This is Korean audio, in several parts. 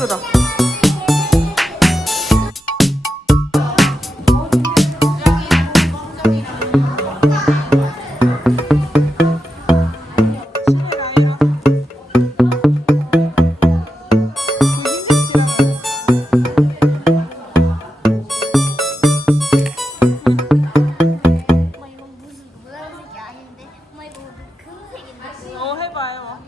크다. 엄마 이건 무슨 노란색이 아닌데? 엄마 이거 금색인데? 해봐, 해봐.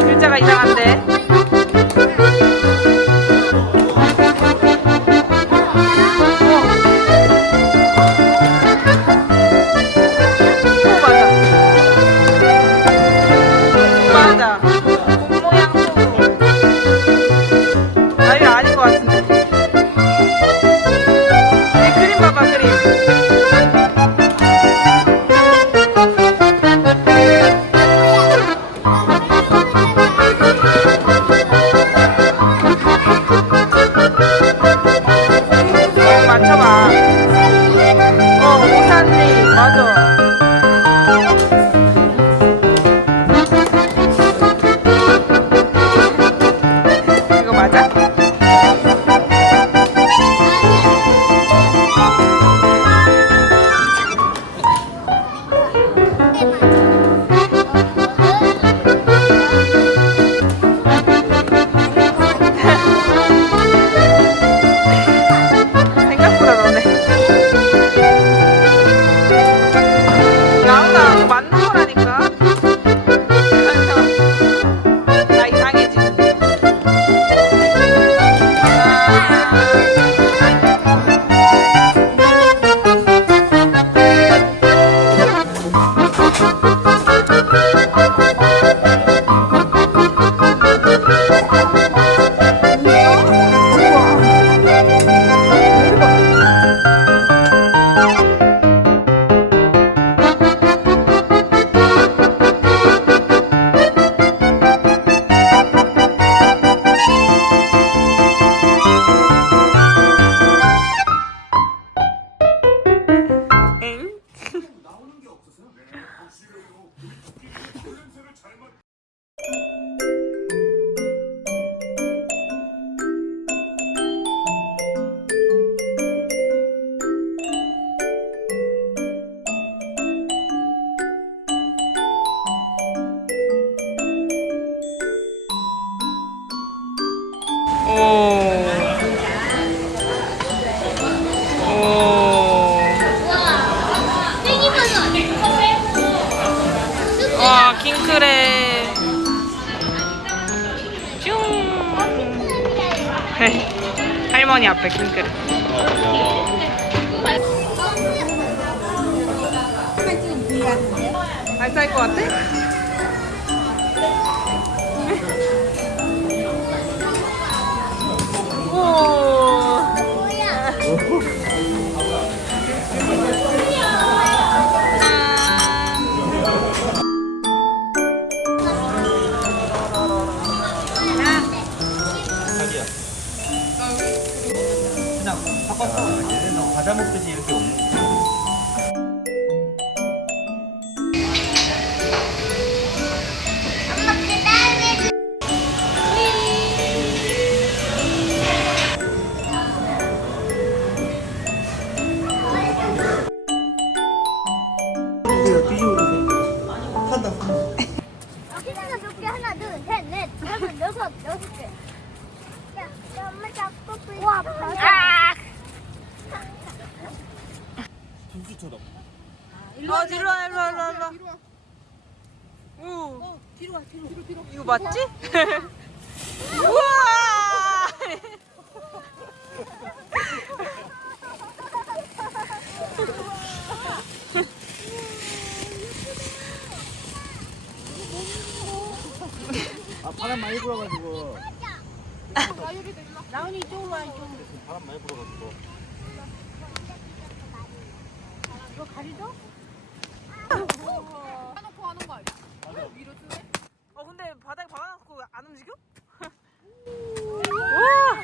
글자가 이상한데? 맞아. 공 모양 소. 이거 아닌 것 같은데. 이 그림 봐봐, 그림. 맞춰봐. 오산리. 맞아. 이거 맞아? 생각보다 너네. 나온다. 그거 맞는 거라니까. 나 이상해지는데. 할머니 앞에 큰 그릇. 맛있을 것 같아? 오. 자기야. 그냥 섞었어. 얘네는 과자 먹듯이 이렇게 먹는 거야. 여기다가 몇 개? 하나, 둘, 셋, 넷, 다섯, 여섯 개. 야, 엄마 잡고 불. 와, 아! 분수처럼. 뒤로 와, 일로 와, 일로 와. 오. 뒤로 와, 뒤로. 이거 맞지? 우와! 아 바람 많이 불어가지고. 나은이 이쪽으로 와, 이쪽으로. 바람 많이 불어가지고. 이거 가리죠? 해놓고 하는 거 아니야? 위로 쓰네? 근데 바닥에 박아놓고 안 움직여? 우와!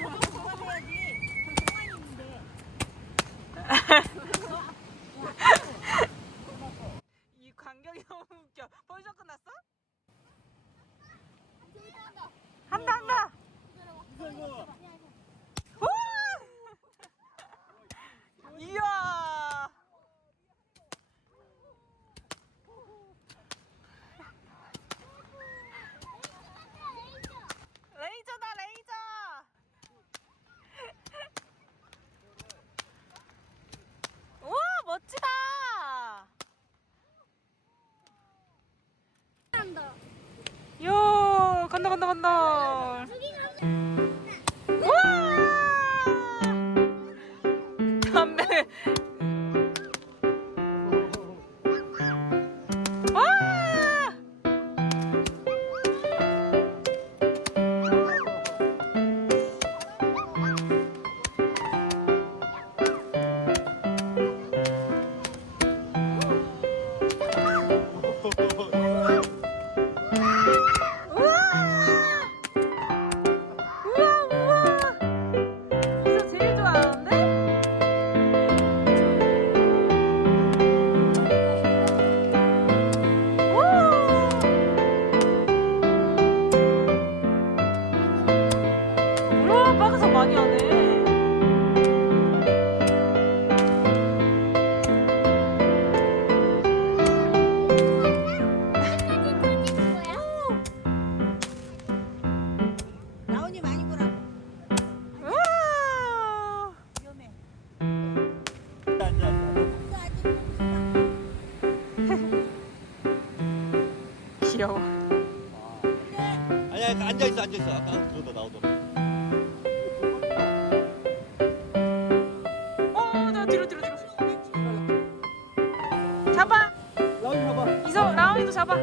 이 간격이 너무 웃겨. 벌써 끝났어? 한다. 우와! 이야! 레이저다, 레이저! 우와, 멋지다! 요, 간다. 우와! 담배. 와! 우와! 진짜 제일 좋아하는데? 우와, 빠가서 많이 하네. 나은이 많이 보라고. 우와! 위험해. 귀여워. 아니야 앉아있어. 아까 그러다 나오더라. 나 뒤로. 잡아. 나오지 봐봐. 이서 라온이도 잡아.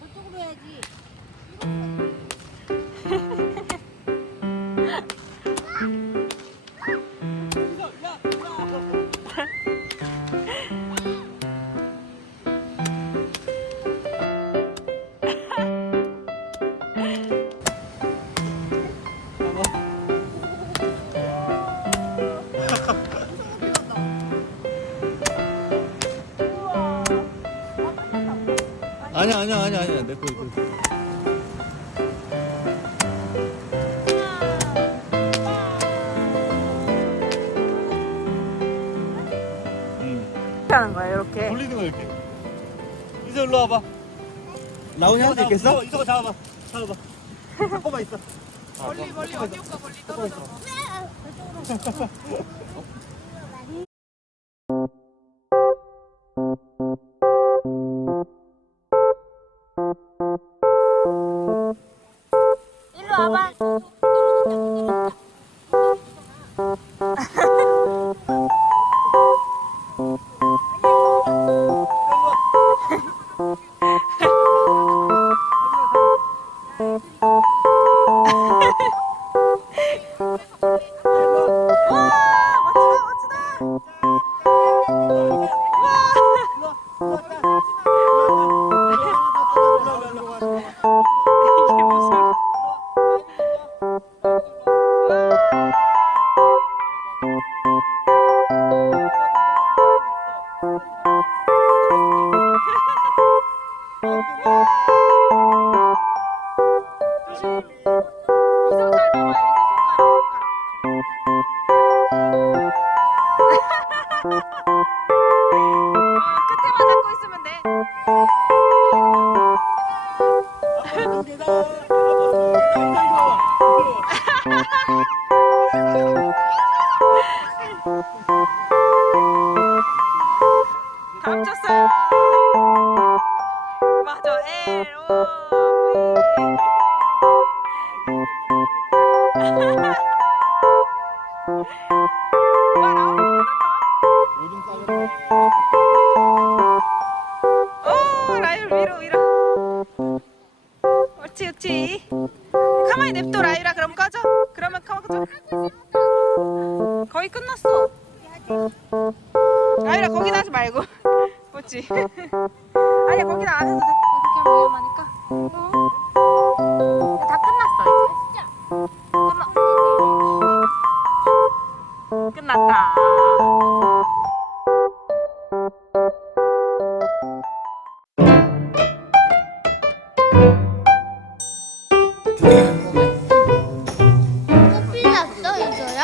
저쪽으로 해야지. 아니야. 내 거. 이렇게 하는 거야 이렇게. 돌리는 거 이렇게. 이제 일로 와봐. 나오냐? 할 수 있겠어? 이서가 잡아봐. 잠깐만 있어. 멀리 언니 오빠 멀리 떨어져. 일로 와봐. 이게 무슨? 끝에만 잡고 있으면 돼. 다 합쳤어요. 맞아. L O V. 와 라운드 끝났다. 오 라이라 위로. 옳지. 가만히 냅둬 라이라. 그럼 꺼져. 그러면 꺼져. 거의 끝났어. 라이라 거기다 하지 말고. 옳지. 아니야 거기다 안 해도 돼. 좀 위험하니까. 다 끝났어 이제. 끝났다. 커피 났어 이거야?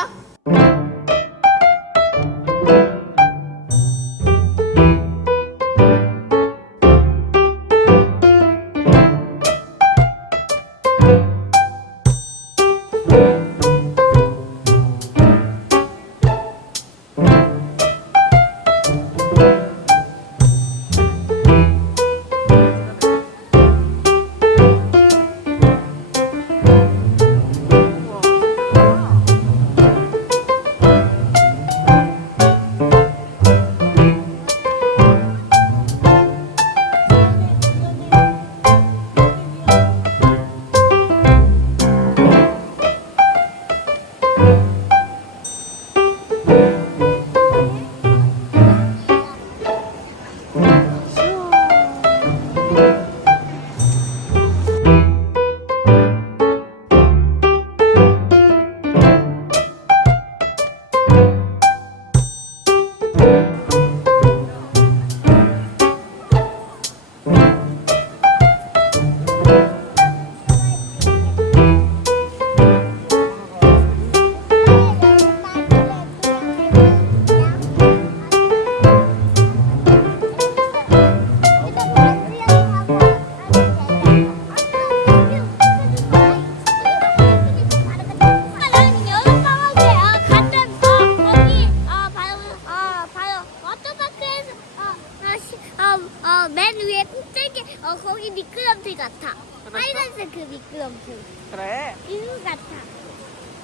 맨 위에 꼭대기 거기 미끄럼틀 같아. 빨간색 그 미끄럼틀. 그래. 이거 같아.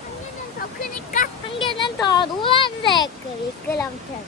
한 개는 더 크니까 한 개는 더 노란색 그 미끄럼틀.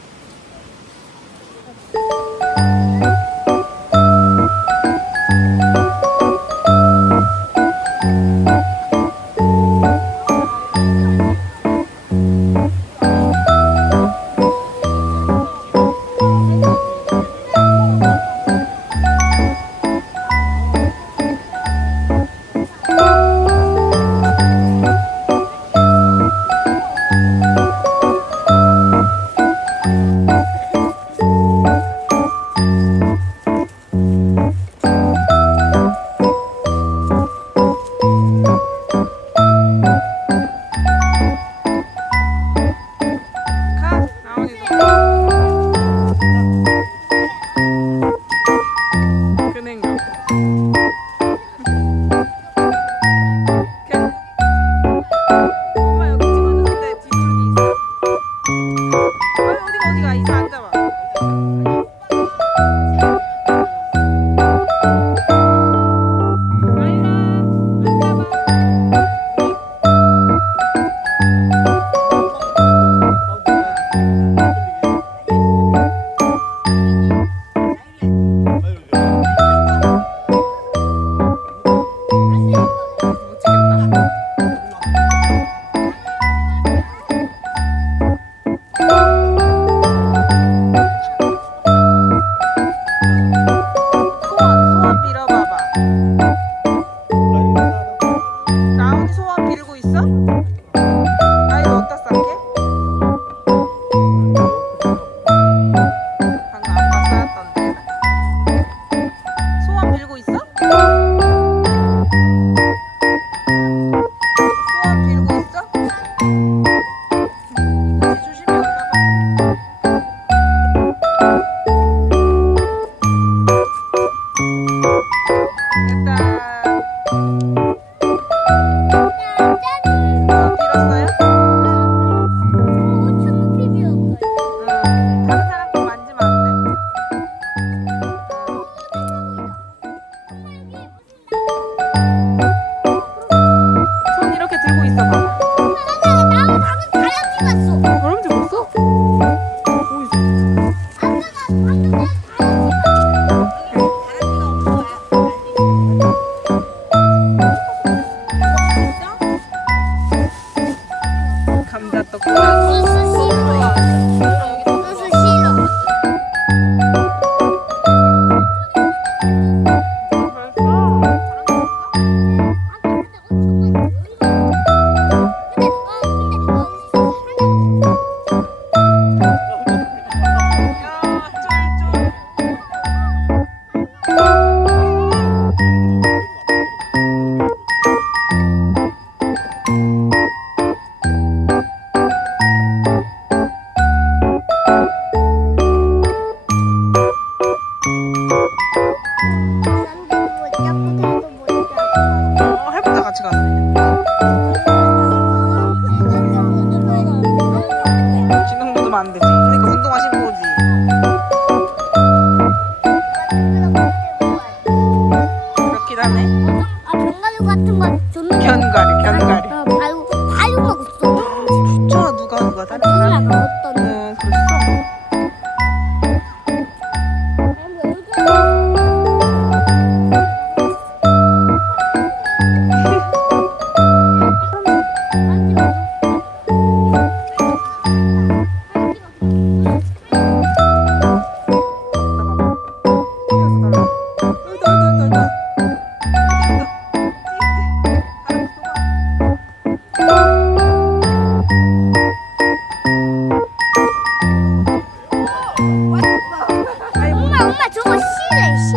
엄마 저거 씨래 씨.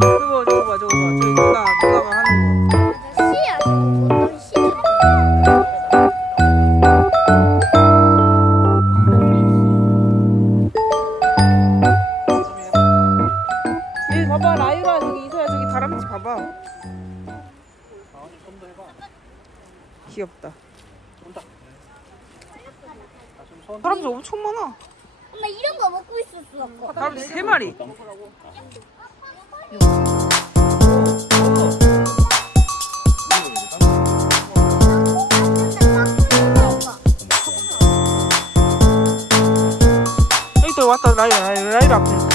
저거 봐. 저기 누나가 하는 거. 씨야. 어떤 씨? 얘 봐봐 라유라 저기 이서야 저기 다람쥐 봐봐. 귀엽다. 다람쥐 엄청 많아. 엄마 이런 거 먹고 있었어. 다람쥐 3마리. 여기 또 왔다 라유라 앞에.